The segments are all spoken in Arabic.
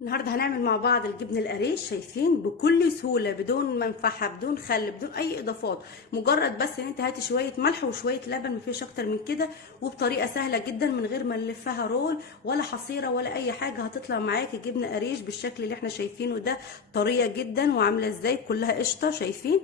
النهارده هنعمل مع بعض الجبن القريش. شايفين بكل سهوله، بدون منفعه، بدون خل، بدون اي اضافات. مجرد بس ان انت هاتي شويه ملح وشويه لبن، مفيش اكتر من كده، وبطريقه سهله جدا من غير ما نلفها رول ولا حصيره ولا اي حاجه. هتطلع معاكي جبنه قريش بالشكل اللي احنا شايفينه ده، طريه جدا وعامله ازاي، كلها قشطه. شايفين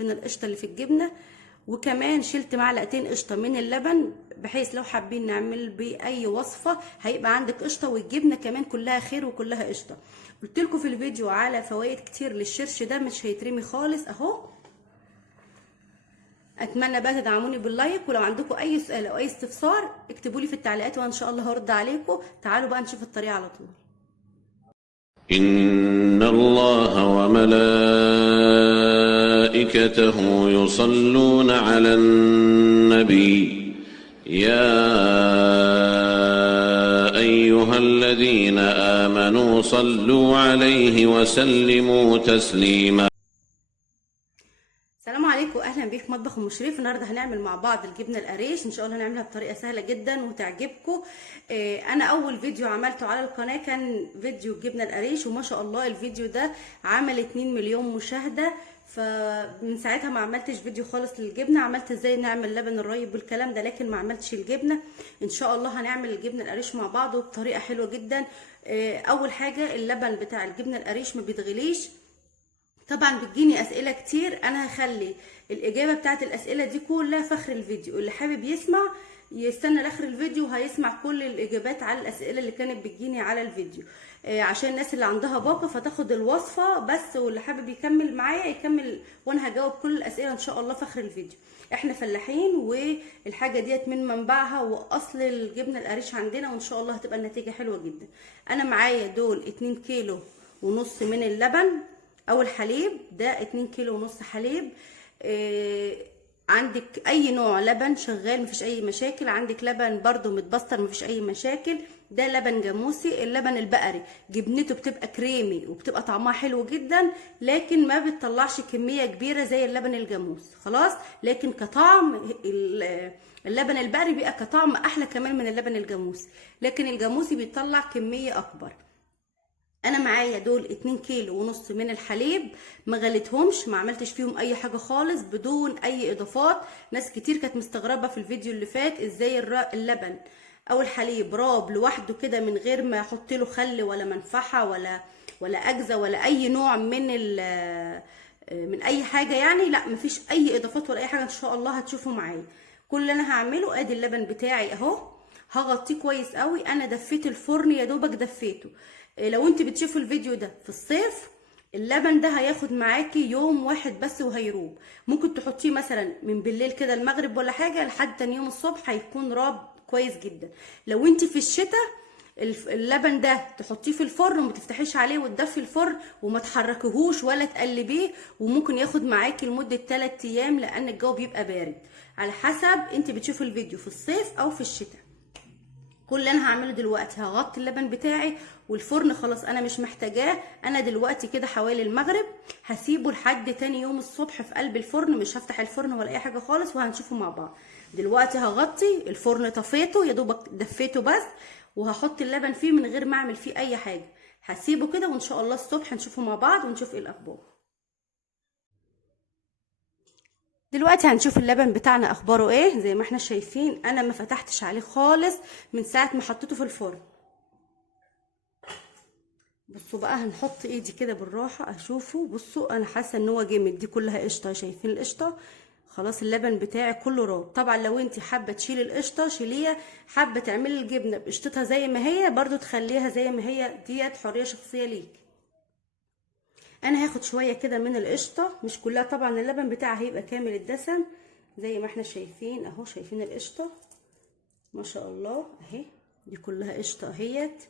القشطه اللي في الجبنه. وكمان شلت معلقتين قشطه من اللبن، بحيث لو حابين نعمل بيه اي وصفه هيبقى عندك قشطه. والجبنه كمان كلها خير وكلها قشطه. قلت لكم في الفيديو على فوائد كتير للشرش ده، مش هيترمي خالص اهو. اتمنى بقى تدعموني باللايك، ولو عندكم اي سؤال او اي استفسار اكتبوا لي في التعليقات وانا ان شاء الله هرد عليكم. تعالوا بقى نشوف الطريقه على طول. إن الله وملائكته يصلون على النبي يا أيها الذين آمنوا صلوا عليه وسلموا تسليما. السلام عليكم، اهلا بيك في مطبخ ام شريف. النهارده هنعمل مع بعض الجبنه القريش، ان شاء الله هنعملها بطريقه سهله جدا وتعجبكم. انا اول فيديو عملته على القناه كان فيديو الجبنه القريش، وما شاء الله الفيديو ده عمل 2 مليون مشاهده. فمن ساعتها ما عملتش فيديو خالص للجبنه. عملت ازاي نعمل لبن الرايب والكلام ده، لكن ما عملتش الجبنه. ان شاء الله هنعمل الجبنه القريش مع بعض وبطريقه حلوه جدا. اول حاجه اللبن بتاع الجبنه القريش ما بيتغليش. طبعا بتجيني اسئله كتير، انا هخلي الاجابه بتاعت الاسئله دي كلها في اخر الفيديو. اللي حابب يسمع يستنى لاخر الفيديو، هيسمع كل الاجابات على الاسئله اللي كانت بتجيني على الفيديو. عشان الناس اللي عندها باقه فتاخد الوصفه بس، واللي حابب يكمل معايا يكمل، وانا هجاوب كل الاسئله ان شاء الله في اخر الفيديو. احنا فلاحين، والحاجه ديت من منبعها واصل الجبنه القريش عندنا، وان شاء الله هتبقى النتيجه حلوه جدا. انا معايا دول 2 كيلو ونص من اللبن او الحليب، ده 2 كيلو ونص حليب. عندك اي نوع لبن شغال مفيش اي مشاكل. عندك لبن برضو متبستر مفيش اي مشاكل. ده لبن جاموسي. اللبن البقري جبنته بتبقى كريمي وبتبقى طعمها حلو جدا، لكن ما بتطلعش كميه كبيره زي اللبن الجاموس خلاص. لكن كطعم اللبن البقري بيبقى كطعم احلى كمان من اللبن الجاموسي، لكن الجاموسي بيطلع كميه اكبر. انا معايا دول 2 كيلو ونص من الحليب، ما غليتهمش، ما عملتش فيهم اي حاجه خالص، بدون اي اضافات. ناس كتير كانت مستغربه في الفيديو اللي فات ازاي اللبن او الحليب راب لوحده كده من غير ما احط له خل ولا منفعه ولا اجزه ولا اي نوع من اي حاجه يعني. لا، مفيش اي اضافات ولا اي حاجه. ان شاء الله هتشوفوا معايا. كل اللي انا هعمله ادي اللبن بتاعي اهو، هغطيه كويس قوي. انا دفيت الفرن يا دوبك دفيته. لو انت بتشوفوا الفيديو ده في الصيف، اللبن ده هياخد معاكي يوم واحد بس وهيروب. ممكن تحطيه مثلا من بالليل كده المغرب ولا حاجه لحد تاني يوم الصبح هيكون راب كويس جدا. لو انت في الشتاء اللبن ده تحطيه في الفرن وما تفتحيش عليه وتدفي الفرن وما تحركيهوش ولا تقلبيه، وممكن ياخد معاكي لمده 3 ايام لان الجو بيبقى بارد. على حسب انت بتشوفي الفيديو في الصيف او في الشتاء. كل اللي انا هعمله دلوقتي هغطي اللبن بتاعي، والفرن خلاص انا مش محتاجاه. انا دلوقتي كده حوالي المغرب، هسيبه لحد تاني يوم الصبح في قلب الفرن، مش هفتح الفرن ولا اي حاجه خالص، وهنشوفه مع بعض. دلوقتي هغطي الفرن، طفيته يا دوبك دفيته بس، وهحط اللبن فيه من غير ما اعمل فيه اي حاجه. هسيبه كده وان شاء الله الصبح نشوفه مع بعض ونشوف ايه الاخبار. دلوقتي هنشوف اللبن بتاعنا اخباره ايه. زي ما احنا شايفين انا ما فتحتش عليه خالص من ساعه ما حطيته في الفرن. بصوا بقى، هنحط ايدي كده بالراحه اشوفه. بصوا انا حاسه ان هو جامد. دي كلها قشطه، شايفين القشطه؟ خلاص اللبن بتاعي كله راب. طبعا لو انت حابه تشيلي القشطه شيليها، حابه تعملي الجبنه بقشطتها زي ما هي برضو تخليها زي ما هي، ديت حريه شخصيه ليك. انا هاخد شويه كده من القشطه، مش كلها طبعا، اللبن بتاعها هيبقى كامل الدسم زي ما احنا شايفين اهو. شايفين القشطه؟ ما شاء الله اهي، دي كلها قشطه اهيت.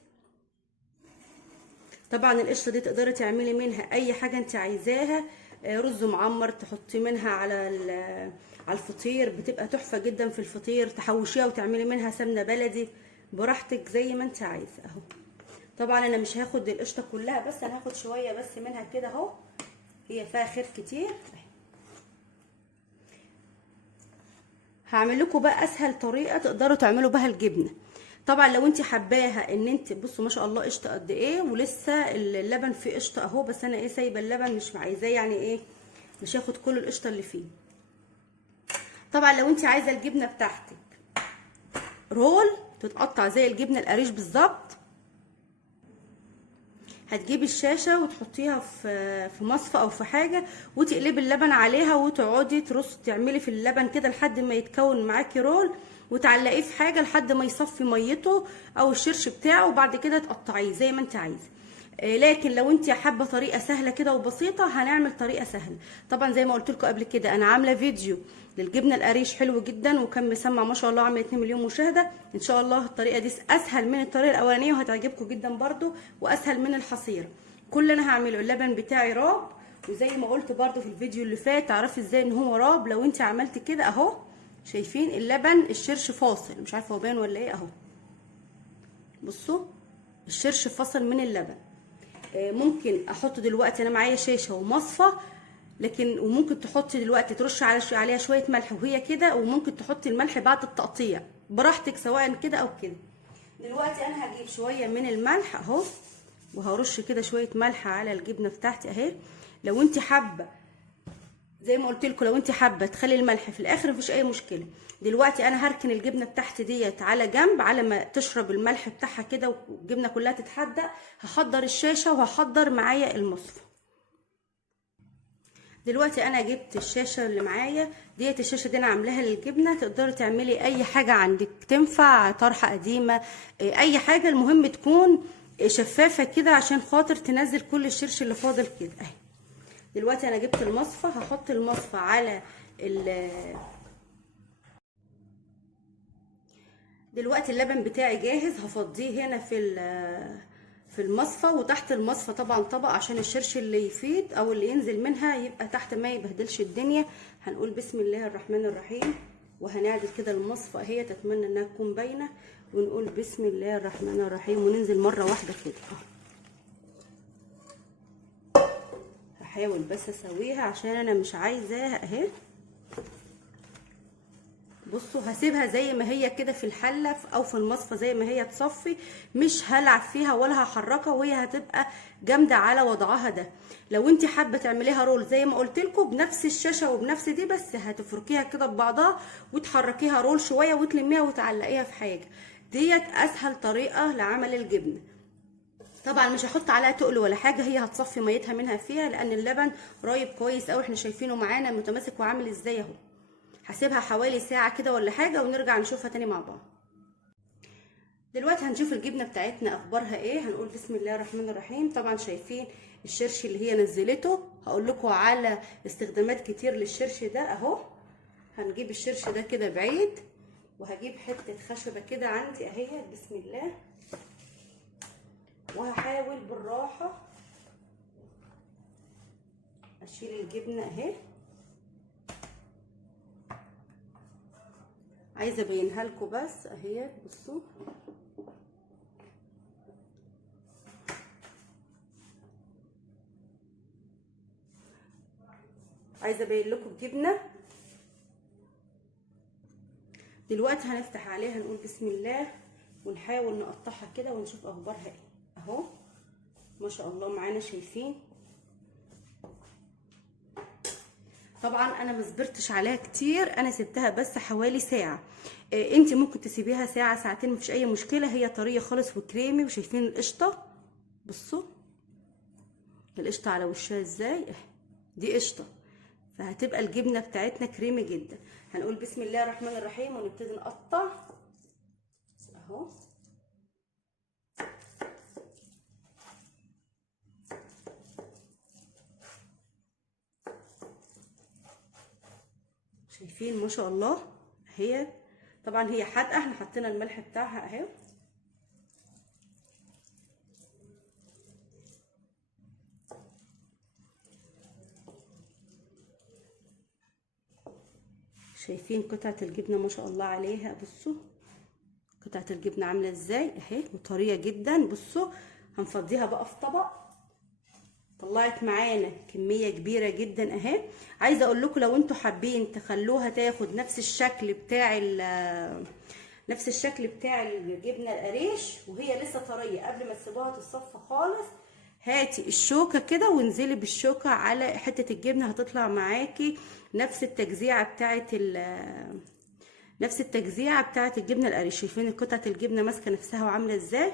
طبعا القشطه دي تقدري تعملي منها اي حاجه انت عايزاها. رز معمر تحطي منها على الفطير، بتبقى تحفه جدا في الفطير. تحوشيها وتعملي منها سمنه بلدي، براحتك زي ما انت عايزه اهو. طبعا انا مش هاخد القشطه كلها، بس انا هاخد شويه بس منها كده اهو، هي فيها خير كتير. هعمل لكم بقى اسهل طريقه تقدروا تعملوا بها الجبنه. طبعا لو انت حباها ان انت بصوا ما شاء الله قشطه قد ايه، ولسه اللبن فيه قشطه اهو، بس انا ايه سايبه اللبن مش عايزاه يعني ايه مش هاخد كل القشطه اللي فيه. طبعا لو انت عايزه الجبنه بتاعتك رول تتقطع زي الجبنه القريش بالظبط، هتجيبي الشاشه وتحطيها في مصفى او في حاجه وتقلبي اللبن عليها وتقعدي تعملي في اللبن كده لحد ما يتكون معاكي رول، وتعلقيه في حاجه لحد ما يصفي ميته او الشرش بتاعه، وبعد كده تقطعيه زي ما انت عايزه. لكن لو انت حابه طريقه سهله كده وبسيطه هنعمل طريقه سهله. طبعا زي ما قلت لكم قبل كده انا عامله فيديو للجبنه القريش حلو جدا وكان مسمع ما شاء الله، عامل 2 مليون مشاهده. ان شاء الله الطريقه دي اسهل من الطريقه الاولانيه وهتعجبكم جدا برده، واسهل من الحصيره. كل اللي انا هعمله اللبن بتاعي راب، وزي ما قلت برده في الفيديو اللي فات تعرفي ازاي ان هو راب. لو انت عملت كده اهو شايفين اللبن الشرش فاصل، مش عارفه هو باين ولا ايه اهو، بصوا الشرش فاصل من اللبن. ممكن احط دلوقتي انا معايا شاشه ومصفى، لكن وممكن تحطي دلوقتي ترشي عليها شويه ملح وهي كده، وممكن تحطي الملح بعد التقطيع براحتك سواء كده او كده. دلوقتي انا هجيب شويه من الملح اهو وهرش كده شويه ملح على الجبنه بتاعتي اهي. لو انت حابه زي ما قلت لكم لو انت حابه تخلي الملح في الاخر مفيش اي مشكله. دلوقتي انا هركن الجبنه بتاعتي ديت على جنب على ما تشرب الملح بتاعها كده والجبنه كلها تتحدق. هحضر الشاشه وهحضر معايا المصفى. دلوقتي انا جبت الشاشه اللي معايا ديت، الشاشه دي انا عاملاها للجبنه، تقدري تعملي اي حاجه عندك تنفع، طرحه قديمه اي حاجه، المهم تكون شفافه كده عشان خاطر تنزل كل الشرش اللي فاضل كده اهي. دلوقتي انا جبت المصفى، هحط المصفى على دلوقتي اللبن بتاعي جاهز، هفضيه هنا في المصفى، وتحت المصفى طبعا طبق عشان الشرش اللي يفيض او اللي ينزل منها يبقى تحت ما يبهدلش الدنيا. هنقول بسم الله الرحمن الرحيم وهنعدل كده المصفى اهي، اتمنى انها تكون باينه، ونقول بسم الله الرحمن الرحيم وننزل مره واحده كده. هحاول بس اسويها عشان انا مش عايزاها اهي. بصوا هسيبها زي ما هي كده في الحله او في المصفى زي ما هي تصفي، مش هلعب فيها ولا هحركها، وهي هتبقى جامده على وضعها ده. لو انت حابه تعمليها رول زي ما قلت لكم بنفس الشاشه وبنفس دي، بس هتفركيها كده ببعضها وتحركيها رول شويه وتلميها وتعلقيها في حاجه. ديت اسهل طريقه لعمل الجبنه. طبعا مش هحط عليها تقل ولا حاجه، هي هتصفي ميتها منها فيها لان اللبن رايب كويس قوي، احنا شايفينه معانا متماسك وعامل ازاي اهو. هسيبها حوالي ساعه كده ولا حاجه ونرجع نشوفها تاني مع بعض. دلوقتي هنشوف الجبنه بتاعتنا اخبارها ايه. هنقول بسم الله الرحمن الرحيم. طبعا شايفين الشرش اللي هي نزلته، هقول لكم على استخدامات كتير للشرش ده اهو. هنجيب الشرش ده كده بعيد، وهجيب حته خشبه كده عندي اهي بسم الله، وهحاول بالراحه اشيل الجبنه اهي. عايزه ابينها لكم بس اهي بصوا. عايزه ابين لكم الجبنه. دلوقتي هنفتح عليها نقول بسم الله ونحاول نقطعها كده ونشوف اخبارها ايه اهو. ما شاء الله معانا شايفين. طبعا انا ما صبرتش عليها كتير، انا سبتها بس حوالي ساعه. انت ممكن تسيبيها ساعه ساعتين مفيش اي مشكله، هي طريه خالص وكريمي. وشايفين القشطه بصوا القشطه على وشها ازاي، دي قشطه، فهتبقى الجبنه بتاعتنا كريمي جدا. هنقول بسم الله الرحمن الرحيم ونبتدي نقطع اهو. شايفين ما شاء الله هي طبعا هي حادقه، احنا حطينا الملح بتاعها اهي. شايفين قطعه الجبنه ما شاء الله عليها، بصوا قطعه الجبنه عامله ازاي اهي وطريه جدا. بصوا هنفضيها بقى في طبق. طلعت معانا كميه كبيره جدا اهي. عايزه اقول لكم لو انتوا حابين تخلوها تاخد نفس الشكل نفس الشكل بتاع الجبنه القريش وهي لسه طريه. قبل ما تسيبوها تتصفى خالص، هاتي الشوكه كده وانزلي بالشوكه على حته الجبنه، هتطلع معاكي نفس التجزيعه بتاعه الجبنه القريش. شايفين قطعه الجبنه ماسكه نفسها وعامله ازاي،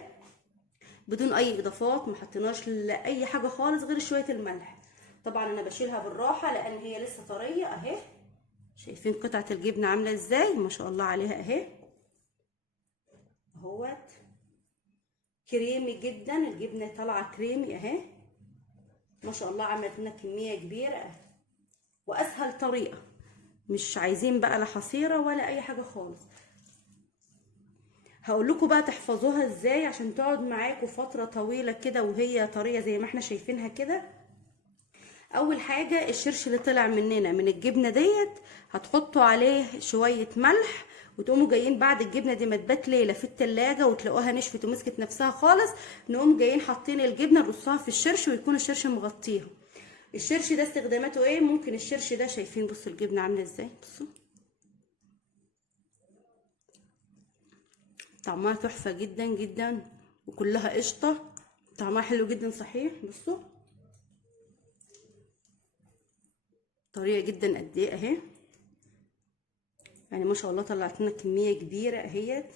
بدون اي اضافات، ما حطيناش لاي حاجه خالص غير شويه الملح. طبعا انا بشيلها بالراحه لان هي لسه طريه اهي. شايفين قطعه الجبنه عامله ازاي، ما شاء الله عليها اهي اهوت، كريمي جدا، الجبنه طالعه كريمي اهي ما شاء الله. عملت لنا كميه كبيره اهي، واسهل طريقه، مش عايزين بقى لا حصيره ولا اي حاجه خالص. هقول لكم بقى تحفظوها ازاي عشان تقعد معاكم فتره طويله كده وهي طريه زي ما احنا شايفينها كده. اول حاجه الشرش اللي طلع مننا من الجبنه ديت هتحطوا عليه شويه ملح، وتقوموا جايين بعد الجبنه دي ما تبات ليله في التلاجة وتلاقوها نشفت ومسكت نفسها خالص، نقوم جايين حاطين الجبنه نرصها في الشرش ويكون الشرش مغطيها. الشرش ده استخداماته ايه؟ ممكن الشرش ده، شايفين بصوا الجبنه عامله ازاي، بصوا طعمها تحفه جدا جدا وكلها قشطه، طعمها حلو جدا صحيح. بصوا طريه جدا قد ايه اهي، يعني ما شاء الله طلعت لنا كميه كبيره اهيت.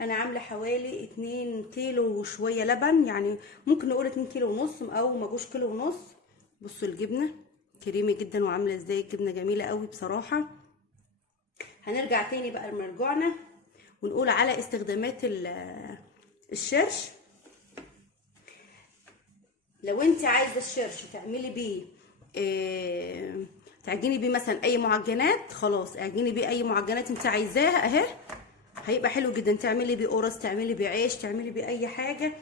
انا عامله حوالي 2 كيلو وشويه لبن، يعني ممكن نقول 2 كيلو ونص او ما جوش كيلو ونص. بصوا الجبنه كريمي جدا وعامله ازاي، الجبنه جميله قوي بصراحه. هنرجع تاني بقى لمرجوعنا ونقول على استخدامات الشرش. لو انت عايزه الشرش تعملي بيه تعجني بيه مثلا اي معجنات، خلاص اعجني بيه اي معجنات انت عايزاها اهي، هيبقى حلو جدا. تعملي بيه قرص، تعملي بيه عيش، تعملي بيه اي حاجه،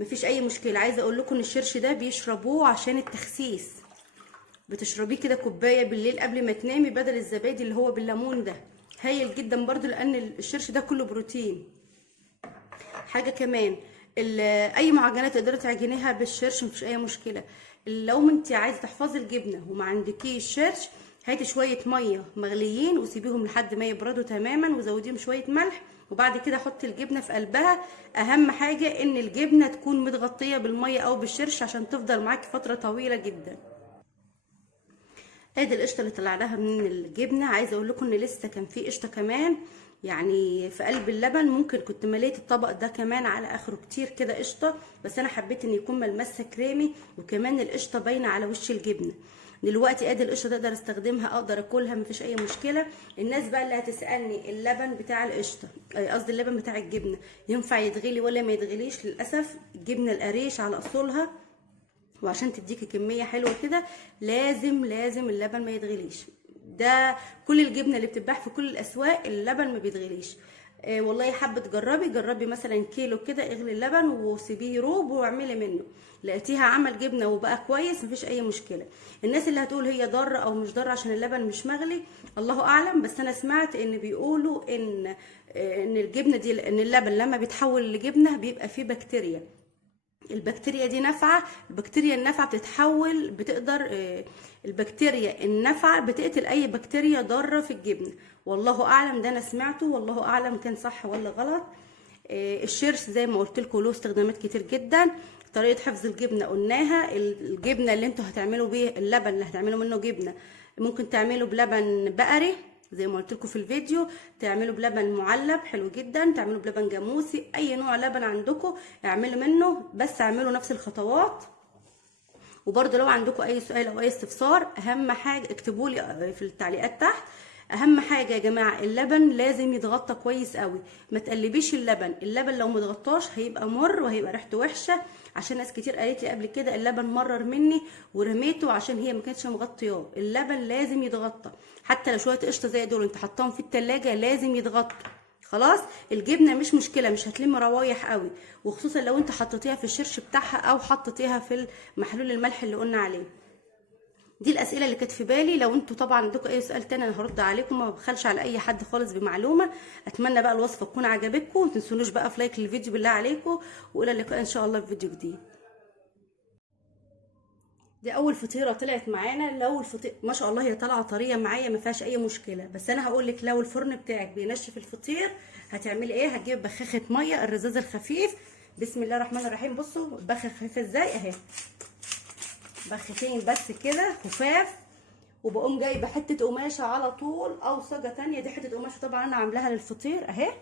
مفيش اي مشكله. عايزه اقول لكم ان الشرش ده بيشربوه عشان التخسيس، بتشربيه كده كوبايه بالليل قبل ما تنامي بدل الزبادي اللي هو بالليمون ده، هايل جدا برضو لان الشرش ده كله بروتين. حاجه كمان، اي معجنات تقدري تعجنيها بالشرش مفيش اي مشكله. لو انت عايزه تحفظي الجبنه وما عندكيش شرش، هاتي شويه ميه مغليين وسيبيهم لحد ما يبردوا تماما وزوديهم شويه ملح، وبعد كده حطي الجبنه في قلبها. اهم حاجه ان الجبنه تكون متغطيه بالميه او بالشرش عشان تفضل معاكي فتره طويله جدا. ادي القشطه اللي طلعناها من الجبنه. عايزه اقول لكم ان لسه كان في قشطه كمان يعني في قلب اللبن، ممكن كنت مليت الطبق ده كمان على اخره كتير كده قشطه، بس انا حبيت ان يكون ملمسها كريمي وكمان القشطه باينه على وش الجبنه. دلوقتي ادي القشطه تقدر استخدمها، اقدر اكلها مفيش اي مشكله. الناس بقى اللي هتسالني اللبن بتاع القشطه، قصدي اللبن بتاع الجبنه، ينفع يتغلي ولا ما يتغليش؟ للاسف الجبنه القريش على اصولها وعشان تديكي كميه حلوه كده لازم اللبن ما يتغليش. ده كل الجبنه اللي بتتباع في كل الاسواق اللبن ما بيتغليش. والله حابه جربي مثلا كيلو كده، اغلي اللبن وسيبيه يروب واعملي منه. لقيتيها عمل جبنه وبقى كويس مفيش اي مشكله. الناس اللي هتقول هي ضاره او مش ضاره عشان اللبن مش مغلي، الله اعلم، بس انا سمعت ان بيقولوا ان الجبنه دي، ان اللبن لما بيتحول لجبنه بيبقى فيه بكتيريا. البكتيريا دي نافعه، البكتيريا النافعه بتتحول، بتقدر البكتيريا النافعه بتقتل اي بكتيريا ضاره في الجبنه. والله اعلم، ده انا سمعته، والله اعلم كان صح ولا غلط. الشرش زي ما قلت لكم له استخدامات كتير جدا. طريقه حفظ الجبنه قلناها. الجبنه اللي انتوا هتعملوا بيه اللبن اللي هتعملوا منه جبنه، ممكن تعملوا بلبن بقري زي ما قلت لكم في الفيديو، تعملوا بلبن معلب حلو جدا، تعملوا بلبن جاموسي، اي نوع لبن عندكم اعملوا منه، بس اعملوا نفس الخطوات. وبرده لو عندكم اي سؤال او اي استفسار، اهم حاجه اكتبوا لي في التعليقات تحت. اهم حاجه يا جماعه اللبن لازم يتغطى كويس قوي، ما تقلبيش اللبن لو متغطاش هيبقى مر وهيبقى ريحته وحشه. عشان ناس كتير قالت لي قبل كده اللبن مرر مني ورميته عشان هي ما كانتش مغطياه. اللبن لازم يتغطى، حتى لو شويه قشطه زي دول انت حطاهم في التلاجة لازم يتغطوا. خلاص الجبنه مش مشكله، مش هتلم روايح قوي، وخصوصا لو انت حطيتيها في الشرش بتاعها او حطيتيها في محلول الملح اللي قلنا عليه. دي الاسئله اللي كانت في بالي. لو انتوا طبعا عندكم اي سؤال تاني انا هرد عليكم، ما ببخلش على اي حد خالص بمعلومه. اتمنى بقى الوصفه تكون عجبتكم، ما تنسونوش بقى في لايك للفيديو بالله عليكم، والى اللقاء ان شاء الله في فيديو جديد. دي اول فطيره طلعت معانا. لو الفطيره ما شاء الله هي طالعه طريه معايا ما فيهاش اي مشكله، بس انا هقول لك لو الفرن بتاعك بينشف الفطير هتعملي ايه. هتجيب بخاخه ميه الرذاذ الخفيف. بسم الله الرحمن الرحيم. بصوا البخه خفيفه ازاي اهي، بختين بس كده خفاف. وبقوم جايبه حته قماشه على طول او صاجه تانية. دي حته قماشه طبعا انا عاملاها للفطير اهي.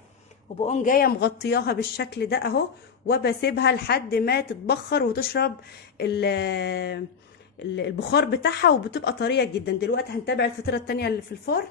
وبقوم جايه مغطياها بالشكل ده اهو، وبسيبها لحد ما تتبخر وتشرب البخار بتاعها، وبتبقى طريه جدا. دلوقتي هنتابع الفطيره التانية اللي في الفرن.